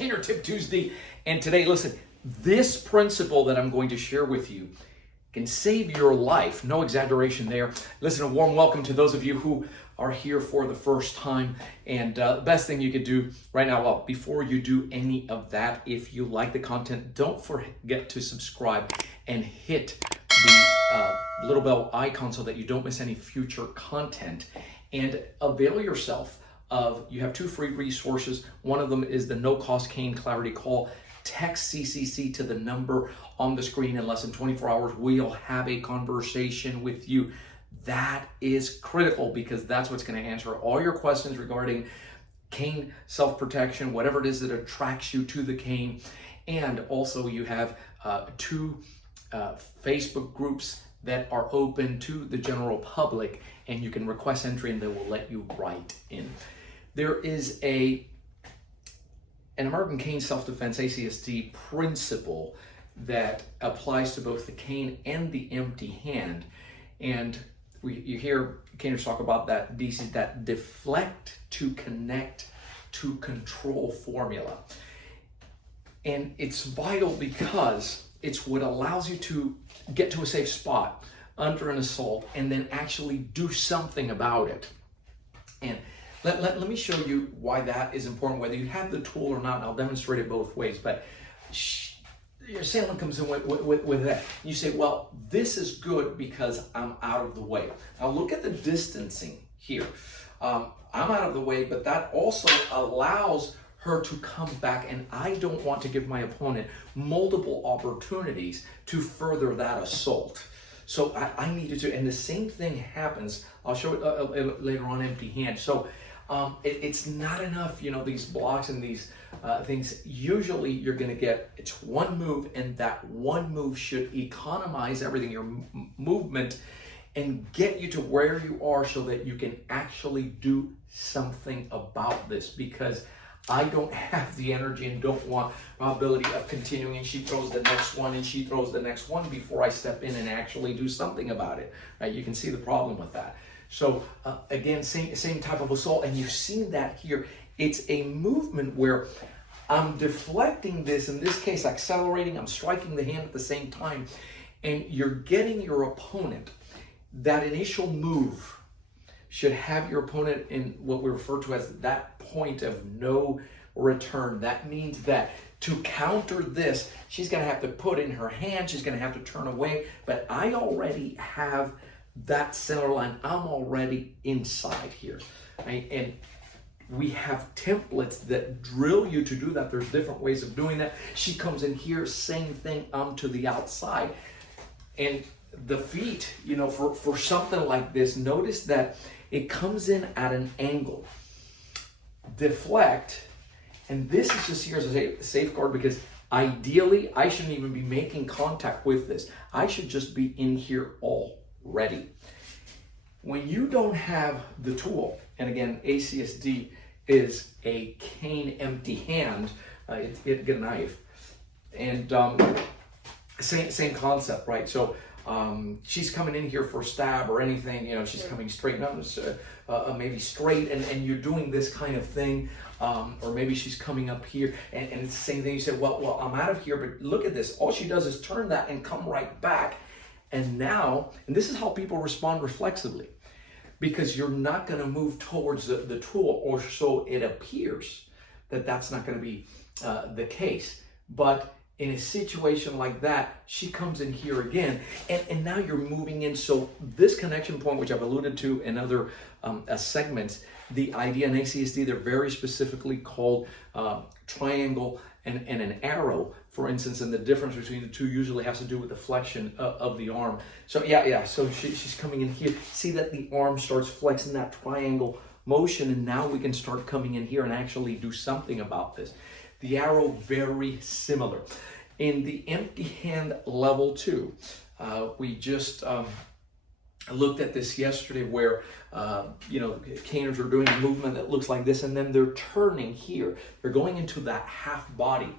Caner Tip Tuesday. And today, listen, this principle that I'm going to share with you can save your life. No exaggeration there. Listen, a warm welcome to those of you who are here for the first time. And the best thing you could do right now, well, before you do any of that, if you like the content, don't forget to subscribe and hit the little bell icon so that you don't miss any future content. And avail yourself of, you have two free resources. One of them is the no-cost cane clarity call. Text CCC to the number on the screen. In less than 24 hours, we'll have a conversation with you. That is critical because that's what's going to answer all your questions regarding cane self-protection, whatever it is that attracts you to the cane. And also you have two Facebook groups that are open to the general public, and you can request entry and they will let you write in. There is an American Cane Self-Defense ACSD principle that applies to both the cane and the empty hand. And you hear caners talk about that DC, that deflect to connect to control formula. And it's vital because it's what allows you to get to a safe spot under an assault and then actually do something about it. And let me show you why that is important, whether you have the tool or not, and I'll demonstrate it both ways. But your assailant comes in with that. You say, well, this is good because I'm out of the way. Now look at the distancing here. I'm out of the way, but that also allows her to come back, and I don't want to give my opponent multiple opportunities to further that assault. So I needed to, and the same thing happens. I'll show it later on, empty hand. So it's not enough, these blocks and these things. Usually you're going to get, it's one move, and that one move should economize everything, your movement, and get you to where you are so that you can actually do something about this, because I don't have the energy and don't want ability of continuing, and she throws the next one and she throws the next one before I step in and actually do something about it, right? You can see the problem with that. So again, same type of assault, and you've seen that here. It's a movement where I'm deflecting this, in this case accelerating, I'm striking the hand at the same time, and you're getting your opponent. That initial move should have your opponent in what we refer to as that point of no return. That means that to counter this, she's going to have to put in her hand, she's going to have to turn away, but I already have that center line. I'm already inside here, right? And we have templates that drill you to do that. There's different ways of doing that. She comes in here, same thing, I'm to the outside. And the feet, for something like this, notice that it comes in at an angle. Deflect, and this is just here as a safeguard, because ideally I shouldn't even be making contact with this. I should just be in here already. When you don't have the tool, and again, ACSD is a cane empty hand, get a knife, and same concept, right? So she's coming in here for a stab or anything, she's coming straight, maybe straight, and you're doing this kind of thing, or maybe she's coming up here, and it's the same thing. You say, well, I'm out of here, but look at this. All she does is turn that and come right back. And now, and this is how people respond reflexively, because you're not going to move towards the tool, or so it appears that that's not going to be the case. But in a situation like that, she comes in here again, and now you're moving in. So this connection point, which I've alluded to in other segments, the idea in ACSD, they're very specifically called triangle and an arrow, for instance, and the difference between the two usually has to do with the flexion of the arm. So so she's coming in here. See that the arm starts flexing, that triangle motion, and now we can start coming in here and actually do something about this. The arrow, very similar. In the empty hand level 2, we just looked at this yesterday, where caners are doing a movement that looks like this, and then they're turning here. They're going into that half body.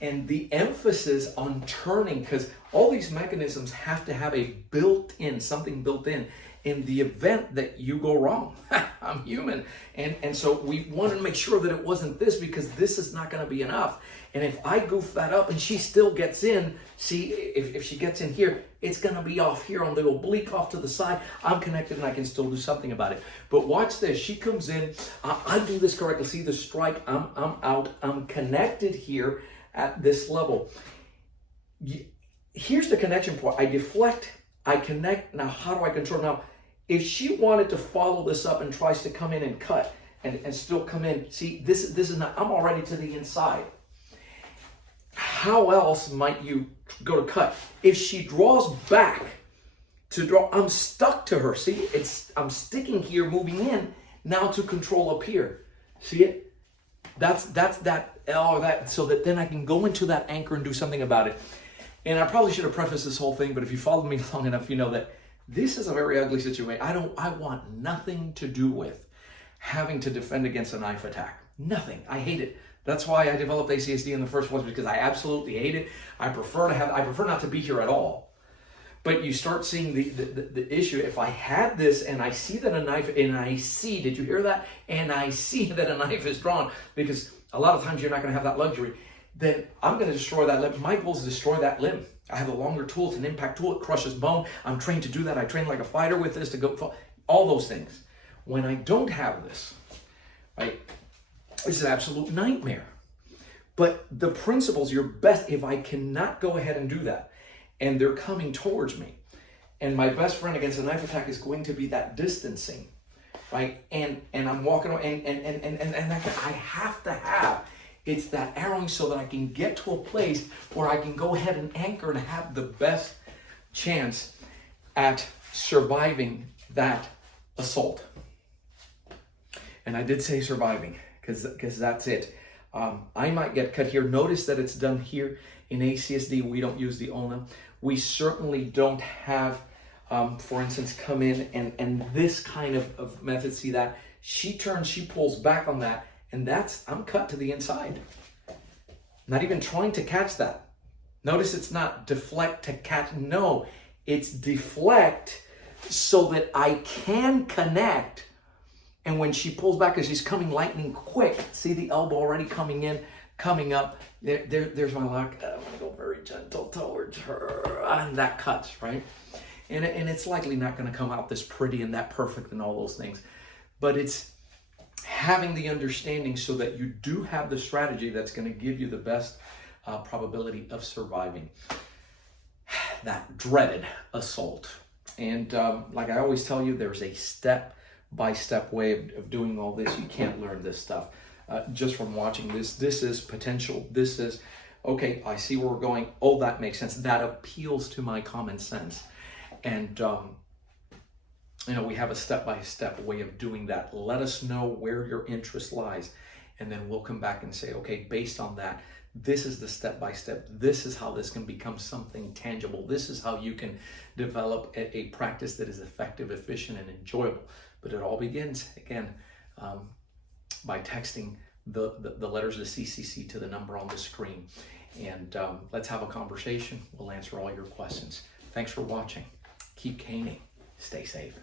And the emphasis on turning, because all these mechanisms have to have a built-in, something built in the event that you go wrong. I'm human. And so we wanted to make sure that it wasn't this, because this is not going to be enough. And if I goof that up and she still gets in, see, if she gets in here, it's going to be off here on the oblique off to the side. I'm connected and I can still do something about it. But watch this. She comes in. I do this correctly. See the strike. I'm out. I'm connected here at this level. Here's the connection point. I deflect. I connect. Now, how do I control? Now, if she wanted to follow this up and tries to come in and cut and still come in, see, this is not, I'm already to the inside. How else might you go to cut? If she draws back to draw, I'm stuck to her. See, I'm sticking here, moving in now to control up here. See it? That's so that then I can go into that anchor and do something about it. And I probably should have prefaced this whole thing, but if you followed me long enough, you know that this is a very ugly situation. I want nothing to do with having to defend against a knife attack. Nothing. I hate it. That's why I developed ACSD in the first place, because I absolutely hate it. I prefer not to be here at all. But you start seeing the issue. If I had this and I see that a knife, and I see, did you hear that? And I see that a knife is drawn, because a lot of times you're not going to have that luxury, then I'm going to destroy that limb. My goal is to destroy that limb. I have a longer tool. It's an impact tool. It crushes bone. I'm trained to do that. I train like a fighter with this to go, all those things. When I don't have this, right? It's an absolute nightmare. But the principles, you're best if I cannot go ahead and do that, and they're coming towards me, and my best friend against a knife attack is going to be that distancing, right? And I'm walking and I have to have, it's that arrowing so that I can get to a place where I can go ahead and anchor and have the best chance at surviving that assault. And I did say surviving, because that's it. I might get cut here. Notice that it's done here in ACSD. We don't use the ulna. We certainly don't have, for instance, come in and this kind of method. See that? She turns, she pulls back on that, and I'm cut to the inside. Not even trying to catch that. Notice it's not deflect to catch. No, it's deflect so that I can connect. And when she pulls back, as she's coming lightning quick, see the elbow already coming in, coming up. There's my lock. I'm going to go very gentle towards her. And that cuts, right? And it's likely not going to come out this pretty and that perfect and all those things. But it's having the understanding so that you do have the strategy that's going to give you the best probability of surviving that dreaded assault. And like I always tell you, there's a step-by-step way of doing all this. You can't learn this stuff just from watching this. This is potential. This is, okay, I see where we're going. Oh, that makes sense. That appeals to my common sense. And, we have a step-by-step way of doing that. Let us know where your interest lies. And then we'll come back and say, okay, based on that, this is the step-by-step. This is how this can become something tangible. This is how you can develop a practice that is effective, efficient, and enjoyable. But it all begins, again, by texting the letters of CCC to the number on the screen. And let's have a conversation. We'll answer all your questions. Thanks for watching. Keep caning. Stay safe.